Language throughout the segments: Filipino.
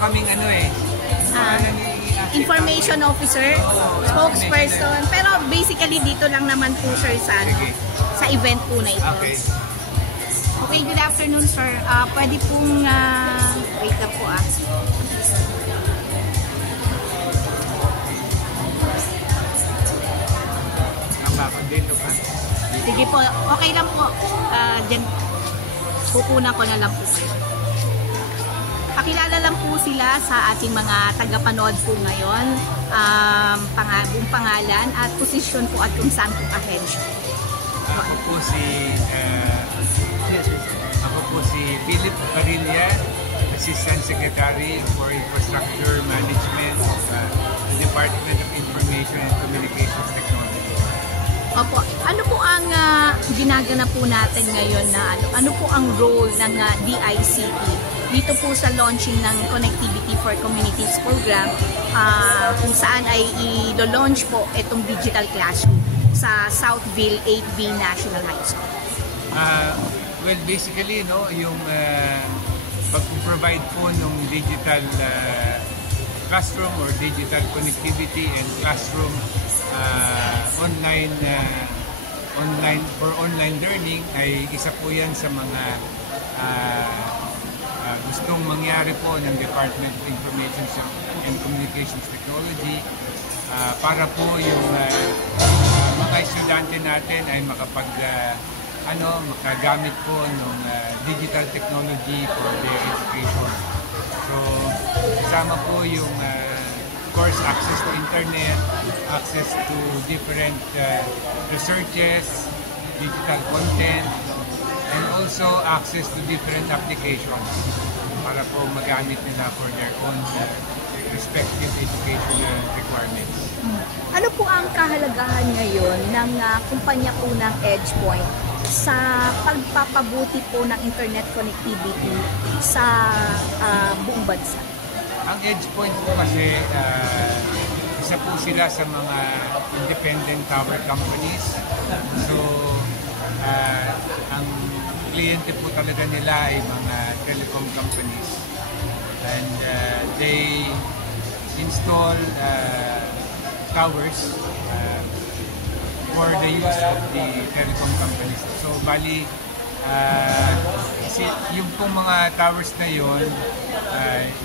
kaming ano eh. Information officer, spokesperson. Pero basically dito lang naman po sir sa event po na ito. Okay. Okay, good afternoon sir. Pwede pong wait lang po Dito ka? Sige po, okay lang po. Diyan, pupunan ko na lang po kayo. Pakilala lang po sila sa ating mga tagapanood po ngayon. Buong pangalan at posisyon po at kung saan po ahead. Ako po si Philip Parilla, Assistant Secretary for Infrastructure Management sa Department of Information and Communications Technology. Opo. Ano po ang ginaganap po natin ngayon na ano po ang role ng DICT dito po sa launching ng Connectivity for Communities program kung saan ay i-launch po itong digital classroom sa Southville 8B National High School? Well, basically, no, yung pag-provide po ng digital classroom or digital connectivity and classroom online learning ay isa po yan sa mga gustong mangyari po ng Department of Information and Communications Technology para po yung mga estudyante natin ay makagamit po ng digital technology for their education. So, kasama po yung course access to internet, access to different researches, digital content, and also access to different applications para po magamit nila for their own respective educational requirements. Ano po ang kahalagahan ngayon ng kumpanya po ng EdgePoint sa pagpapabuti po ng internet connectivity sa buong bansa? Ang EdgePoint po kasi isa po sila sa mga independent tower companies. So, ang kliyente po talaga nila ay mga telecom companies. And they install towers for the use of the telecom companies. So, bali, yung pong mga towers na yun,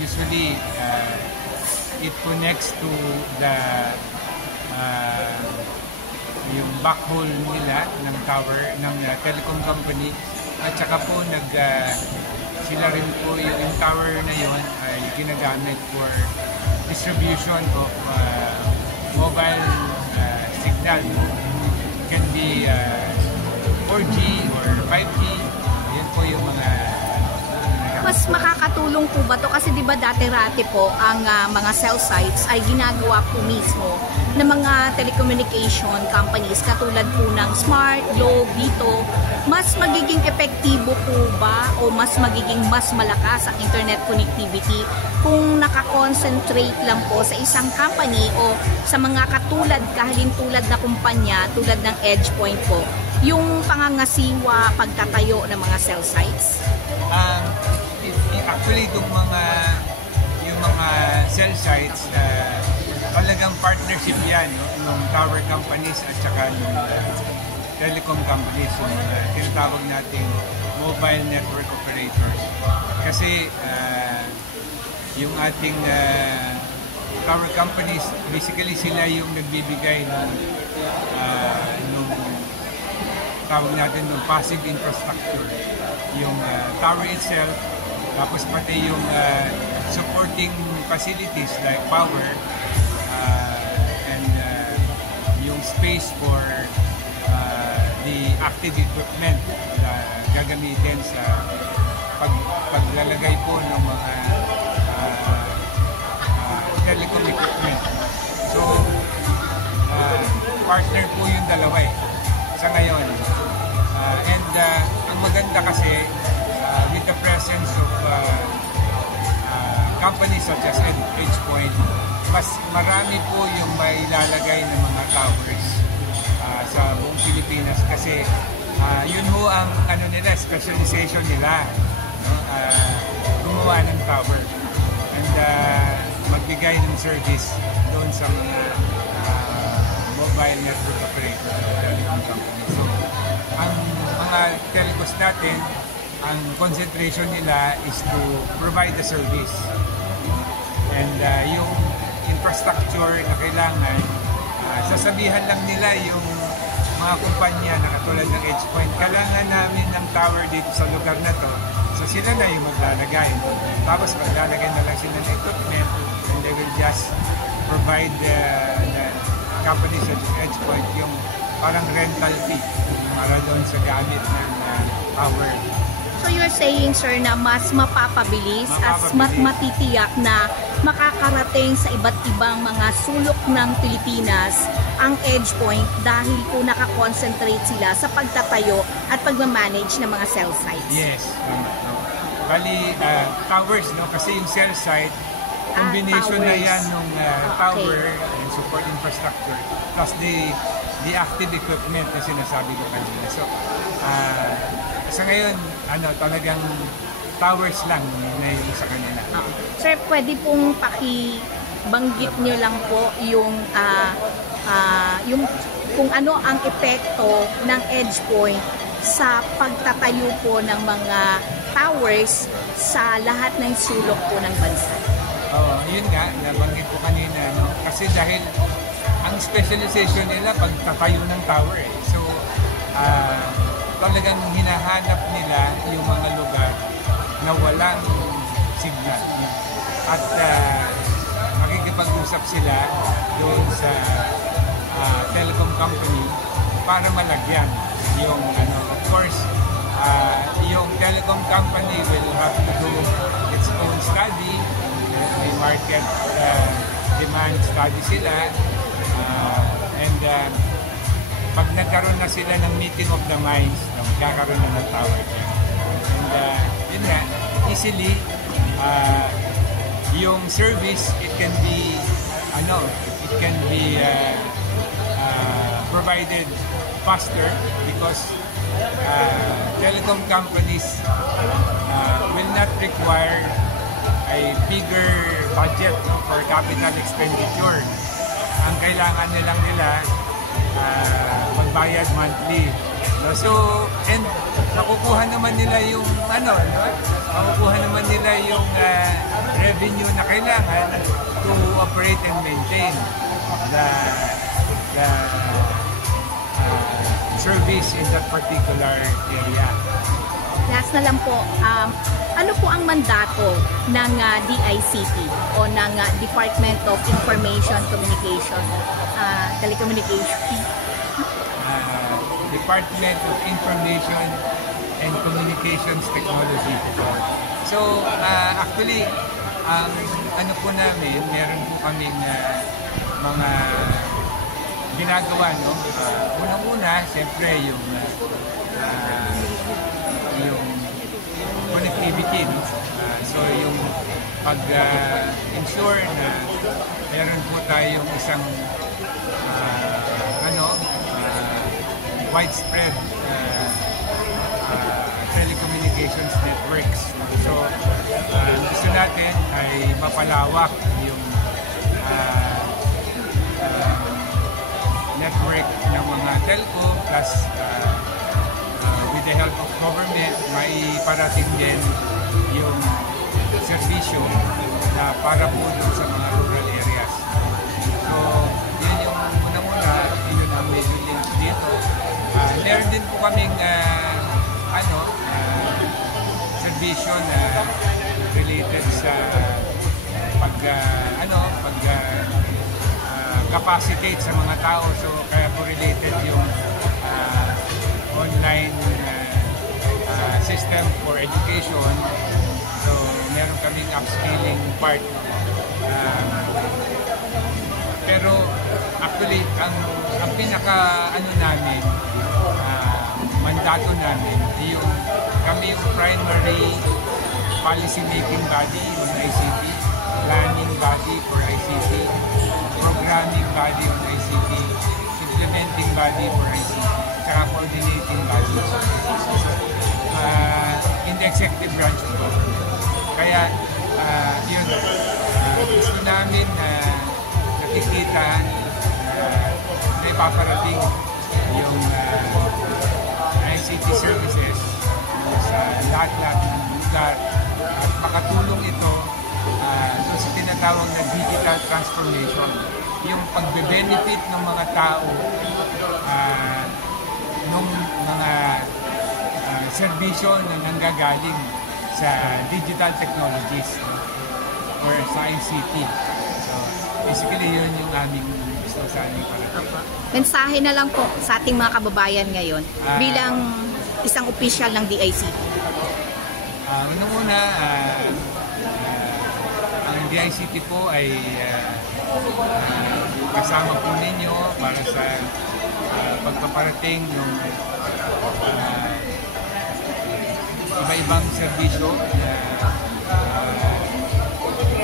usually it connects to the yung backhaul nila ng tower ng telecom company at saka po sila rin po yung tower na yun ay ginagamit for distribution of mobile signal. It can be 4G or 5G. Yan po yung mga mas makakatulong po ba to kasi 'di ba dati-rati po ang mga cell sites ay ginagawa po mismo ng mga telecommunication companies katulad po ng Smart, Globe, dito. Mas magiging epektibo po ba o mas magiging mas malakas ang internet connectivity kung nakakonsentrate lang po sa isang company o sa mga kahalintulad na kumpanya tulad ng EdgePoint po yung pangangasiwa, pagtatayo ng mga cell sites? Actually, yung mga cell sites, talagang partnership yan, no? Ng tower companies at saka ng telecom companies, yung tinatawag nating mobile network operators. Kasi yung ating tower companies, basically sila yung nagbibigay ng tawag natin ng passive infrastructure. Yung tower itself, tapos pati yung supporting facilities like power and yung space for the active equipment na gagamitin sa paglalagay po ng mga telecom equipment. So, partner po yung dalawa sa ngayon. And ang maganda kasi with the presence of companies such as EdgePoint, mas marami po yung mailalagay ng mga towers sa buong Pilipinas kasi yun ho ang specialization nila, no? Gumawa ng tower. And and magbigay ng service doon sa mga mobile network operator telecom company. So, ang mga telcos natin, ang concentration nila is to provide the service. And yung infrastructure na kailangan, sasabihan lang nila yung mga kumpanya na katulad ng EdgePoint, kailangan namin ng tower dito sa lugar na to. So sila na yung maglalagay. Tapos maglalagay na lang sila ng equipment and they will just provide the companies such as EdgePoint yung parang rental fee para doon sa gamit ng tower. So you're saying, sir, na mas mapapabilis at matitiyak na makakarating sa iba't ibang mga sulok ng Pilipinas ang EdgePoint dahil po nakakonsentrate sila sa pagtatayo at pagmamanage ng mga cell sites. Yes. Bali, towers, no? Kasi yung cell site, combination na yan ng tower and support infrastructure plus the active equipment na sinasabi ko kanina. So, sa ngayon, talagang towers lang na yung sa kanila. Sir, pwede pong pakibanggit nyo lang po yung kung ano ang epekto ng EdgePoint sa pagtatayo po ng mga towers sa lahat ng sulok po ng bansa. Yun nga, nabanggit ko kanina, no? Kasi dahil ang specialization nila pagtatayo ng tower eh. So, talagang hinahanap nila yung mga lugar na walang signal. At makikipag-usap sila doon sa telecom company para malagyan yung of course, yung telecom company will have to do its own study, may market demand study sila, and pag nagkaroon na sila ng meeting of the minds, magkakaroon na ng tower. And yun nga, easily, yung service, it can be provided faster because telecom companies will not require a bigger budget for capital expenditure. Ang kailangan nila magbayad monthly. So, and nakukuha naman nila yung nakukuha naman nila yung revenue na kailangan to operate and maintain the service in that particular area. Last na lang po, ano po ang mandato ng DICT o ng Department of Information Communication, Telecommunication? Department of Information and Communications Technology. So, actually, ano po namin, meron po kaming mga ginagawa, no? Unang-una, siyempre, yung connectivity, no? So, yung pag-ensure na meron po tayong isang widespread telecommunications networks. So, gusto natin ay mapalawak yung network ng mga telco plus with the help of government, may parating din yung servisyo na para po sa mga rural areas. So, yun yung muna-muna, yun ang medyo link dito. Meron din po kaming servisyo na related sa capacitate sa mga tao. So, kaya po related yung online system for education. So, meron kaming upscaling part. Pero actually, ang pinaka namin, mandato namin, yung kami yung primary policy making body on ICT, planning body for ICT, programming body on ICT, implementing body for ICT, saka coordinating body in the executive branch of government. Kaya, yun, nakikita na ipaparating yung ICT services sa lahat-lahat ng lugar at makatulong ito doon sa tinatawag na digital transformation, yung pagbe-benefit ng mga tao ng mga serbisyo na nanggagaling sa digital technologies, no? Or sa ICT. So, basically, yun yung aming gusto sa aming parating. Mensahe na lang po sa ating mga kababayan ngayon bilang isang opisyal ng DICT. Una-una, ang DICT po ay kasama po ninyo para sa pagpaparating ng iba-ibang serbisyo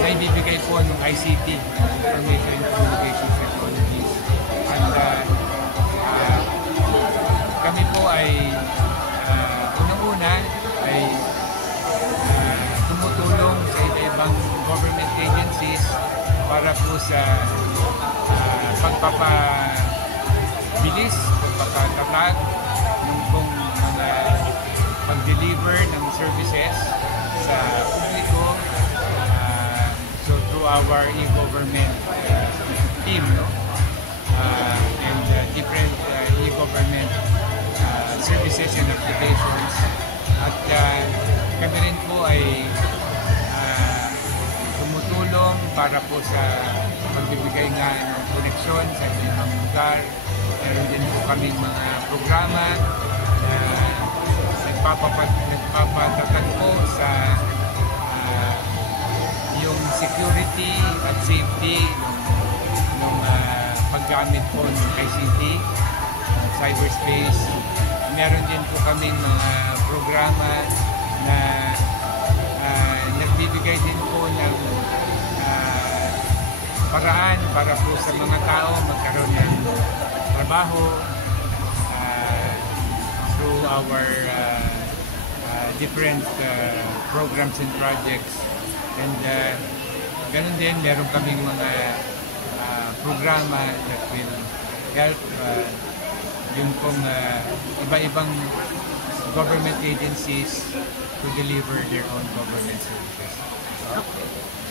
na ibibigay po ng ICT, Information and Communication Technologies. And kami po ay unang-una ay tumutulong sa iba-ibang government agencies para po sa pagpapabilis, pagpapatatag ng pong mga pag-deliver ng services sa publiko. So through our e-government team, no? And different e-government services and applications. At kami rin po ay tumutulong para po sa pagbibigay nga ng koneksyon sa ibang lugar. Meron din po kaming mga programa na nagpapatatag po sa yung security at safety ng paggamit po ng ICT, cyberspace. Meron din po kaming mga programa na nagbibigay din po ng paraan para po sa mga tao magkaroon ng trabaho through our different programs and projects. And ganun din, meron kaming mga programa that will help yung pong iba-ibang government agencies to deliver their own government services.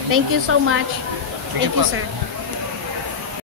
Thank you so much. Thank you, po. sir.